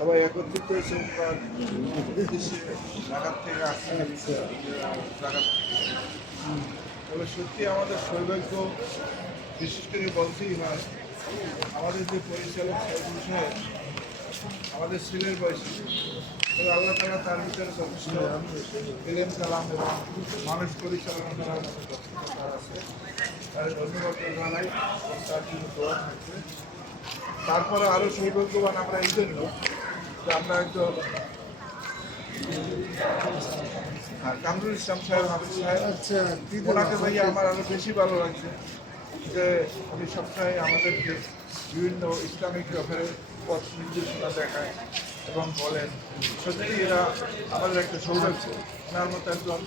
সবাই একত্রিত হয়েছে উদ্দেশ্যে ঢাকার থেকে আসছে ঢাকার থেকে। তবে সত্যি আমাদের সৌভাগ্য, বিশেষ করে বলতেই হয় আমাদের যে পরিচালক সাইফুল সাহেব আমাদের ছেলের বয়সী, তবে আল্লাহ তাআলা তার ভিতরে যথেষ্ট এলেম কালাম এবং মানুষ পরিচালনা করার মতো দক্ষতা আছে। তার ধন্যবাদ জানাই, তার জন্য দোয়া থাকবে। তারপরে আরও সৌভাগ্যবান আমরা এই জন্য যে আমরা একজন কামরুল ইসলাম সাহেব, হাবিব সাহেব, ওনাকে ভাইয়া আমার আরও বেশি ভালো লাগছে যে উনি সবসময় আমাদেরকে বিভিন্ন ইসলামিক ব্যাপারে পথ নির্দেশনা দেখায় এবং বলেন। সত্যি এরা আমাদের একটা সৌভাগ্য, ওনার মতো একজন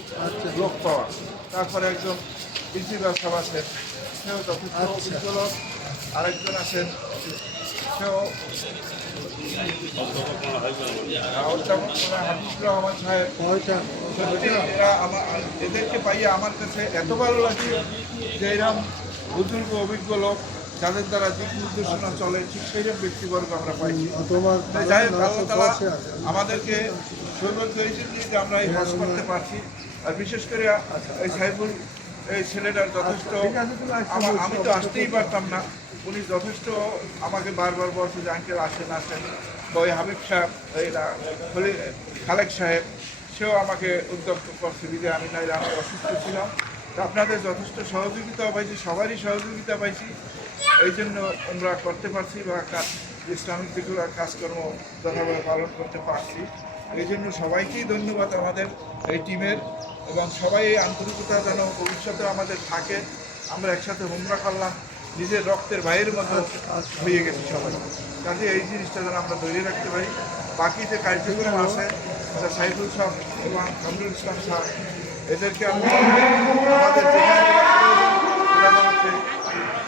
লোক পাওয়া। তারপরে একজন প্রিন্সিপাল সাহেব আছেন, সেও যথেষ্ট অভিজ্ঞ লোক। আরেকজন আছেন, সেও হাফিজুর রহমান সাহেব। সত্যি এরা এদেরকে পাইয়ে আমার কাছে এত ভালো লাগছে যে এরকম বুজুর্গ অভিজ্ঞ লোক যাদের দ্বারা দিক নির্দেশনা চলে, ঠিক সেই সব ব্যক্তিবর্গ আমরা পাইছি। যাই হোক, আল্লাহ তাআলা আমাদেরকে সৌভাগ্য হয়েছে যে আমরা এই হজ করতে পারছি। আর বিশেষ করে এই সাইফুল এই ছেলেটার যথেষ্ট, আমি তো আসতেই পারতাম না, উনি যথেষ্ট আমাকে বারবার বলছে যে আঙ্কেল আসেন আসেন। ওই হাবিব সাহেব, খালেক সাহেব, সেও আমাকে উদ্যক্ত করছে বিধে আমি অসুস্থ ছিলাম। তো আপনাদের যথেষ্ট সহযোগিতা পাইছি, সবারই সহযোগিতা পাইছি, এই জন্য আমরা করতে পারছি বা ইসলামিক যেগুলো কাজকর্ম যথাভাবে পালন করতে পারছি। এই জন্য সবাইকেই ধন্যবাদ আমাদের এই টিমের, এবং সবাই এই আন্তরিকতা যেন ভবিষ্যতে আমাদের থাকে। আমরা একসাথে হুমরা করলাম, নিজের রক্তের ভাইয়ের মতো হয়ে গেছি সবাই। কাজে এই জিনিসটা যেন আমরা ধরে রাখতে পারি। বাকি যে কার্যক্রম আছে সাইফুল সাহেব এবং কামরুল ইসলাম সাহেব, এদেরকে আমি আমাদের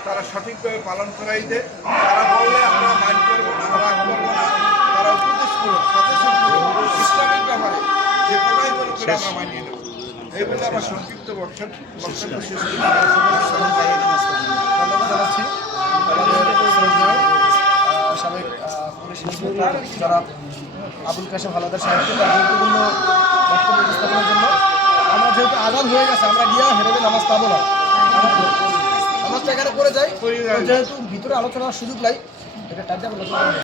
তারা সঠিকভাবে পালন করাই দেয়। তারা বললে আমরা মাইন্ড করবো না, রাগ করবো না। তারা উপদেশ করো, সাজেশন করো, ইসলামিক ব্যাপারে যে কোনাই বলুক আমরা মানিয়ে নেব। এই বলে আমার সংক্ষিপ্ত বক্তব্য শেষ করি। ধন্যবাদ জানাচ্ছি আমাদের সাবেক পুলিশ ইন্সপেক্টর যারা আবুল কাশেম হালাদার সাহেবকে তার গুরুত্বপূর্ণ বক্তব্য উপস্থাপনের জন্য। আমরা যেহেতু আজান হয়ে গেছে, আমরা গিয়ে হেরেবে নামাজ পাবো না, নামাজটা এখানে করে যাই। যেহেতু ভিতরে আলোচনার সুযোগ নাই, এটা টাইমটা